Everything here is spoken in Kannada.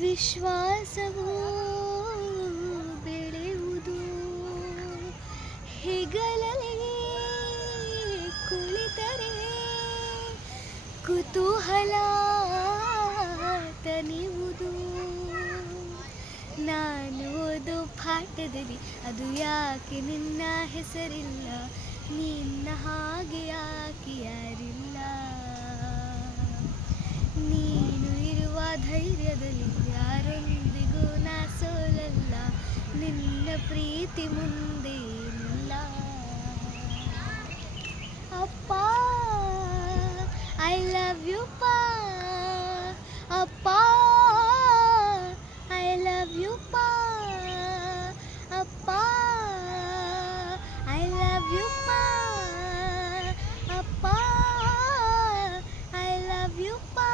ವಿಶ್ವಾಸವು ಬೆಳೆಯುವುದು ಹೆಗಲಲ್ಲಿ ಕುಳಿತರೆ ಕುತೂಹಲ ತಣಿಯುವುದು. ನಾನು ಓದೋ ಪಾಠದಲ್ಲಿ ಅದು ಯಾಕೆ ನಿನ್ನ ಹೆಸರಿಲ್ಲ, ನಿನ್ನ ಹಾಗೆ ಯಾಕೆ ಯಾರಿಲ್ಲ. ನೀನು ಇರುವ ಧೈರ್ಯದಲ್ಲಿ ಯಾರೊಂದಿಗೂ ನಾ ಸೋಲಲ್ಲ, ನಿನ್ನ ಪ್ರೀತಿ ಮುಂದೆ ಏನಿಲ್ಲ. ಅಪ್ಪ ಐ ಲವ್ ಯು ಪಾ, ಅಪ್ಪ ಐ ಲವ್ ಯು ಪಾ, ಅಪ್ಪ ಐ ಲವ್ ಯು ಪಾ, ಅಪ್ಪ ಐ ಲವ್ ಯು ಪಾ.